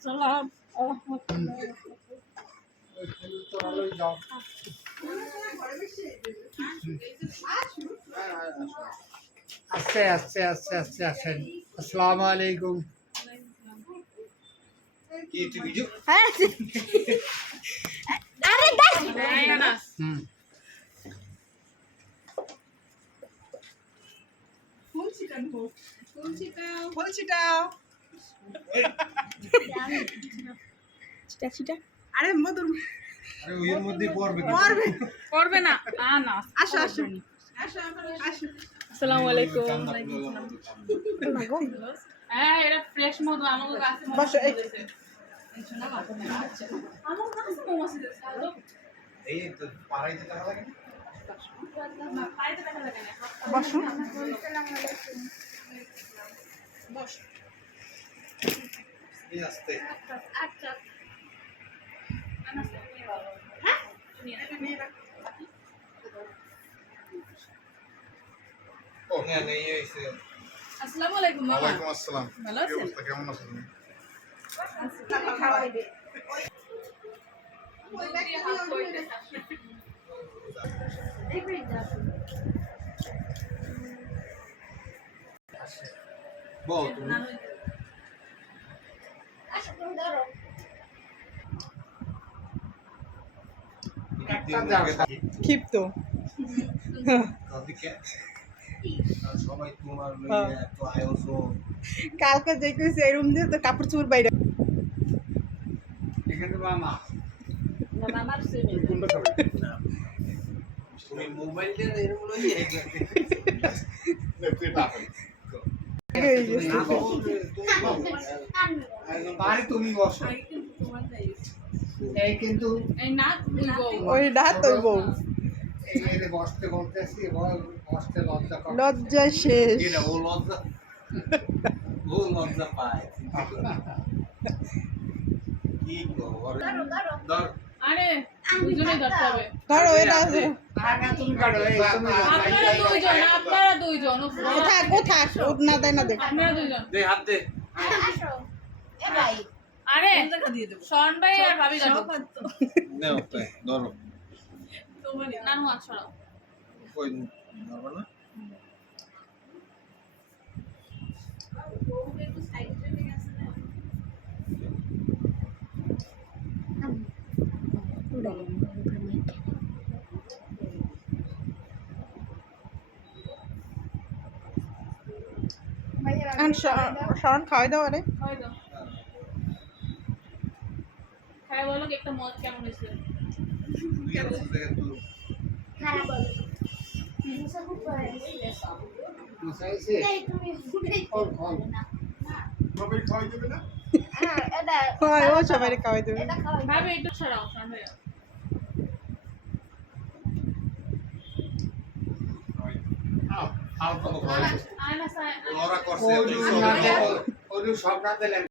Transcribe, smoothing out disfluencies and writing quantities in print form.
আসসালাম আস্তে আস্তে আস্তে আস্তে আসেন। আসসালামু আলাইকুম। আরে মধুর আরে ওর মধ্যে পড়বে করবে না না আসো আসো আসো আসো। আসসালামু আলাইকুম হ্যাঁ এটা ফ্রেশ মধু আমাদের কাছে বসো, এই। আমার কাছে মৌমাছি দিয়েছে এই তো পাড়াই দিতে লাগে না পাইতে টাকা লাগে না বসো। বস এই আস্তে আচ্ছা আনাস হ্যাঁ ও হ্যাঁ নেই এসে। আসসালামু আলাইকুম মামা ওয়ালাইকুম আসসালাম। ভালো কি আছেন অবস্থা, কেমন আছো তুমি? খাওয়াইবে বল তুমি। ক্ষিপ্ত সবাই তোমার লইয়া এত আয়োজন। কালকে যে কইছে এই রুম দিয়ে তো কাপড় চোপড় বাইরে এখানে মামা মামার কোনটা খাবে? তুমি মোবাইল দিয়ে এরকম লইয়া তুই পাবেন বাড়ি তুমি বসো। এই কিন্তু এই না ওই না তোর বউ এই রে বসতে বলতেছি বসতে লজ্জা করে। লজ্জা শেষ এটা ও লজ্জা পায়। কি গো ধর আরে দুজনেই ধরতে হবে ধরো এটা না তুমি কাটো এই তুমি আপনারা দুইজন থাক না দেয় না দেখ আপনারা দুইজন দে হাত দে। আরে শরণ ভাই আর ভাবি যাবো নাও তাই ধরো। নানু হাত সরাও কই ধরবা না? শরণ খাওয়াই দাও আরে হয়তো খাই বলো কি একটা মদ কেমন হয়েছে তুই এত জায়গা তুই মুসাইছে কোন সবাই খাওয়াই দেবে না? হয় ও সবাই খাওয়াই দেবে ভাবি একটু সরাও শরণ ভাই খাও তো খাওয়াই। আয়না সাই ওরা করছে ওই সব না দিলেন।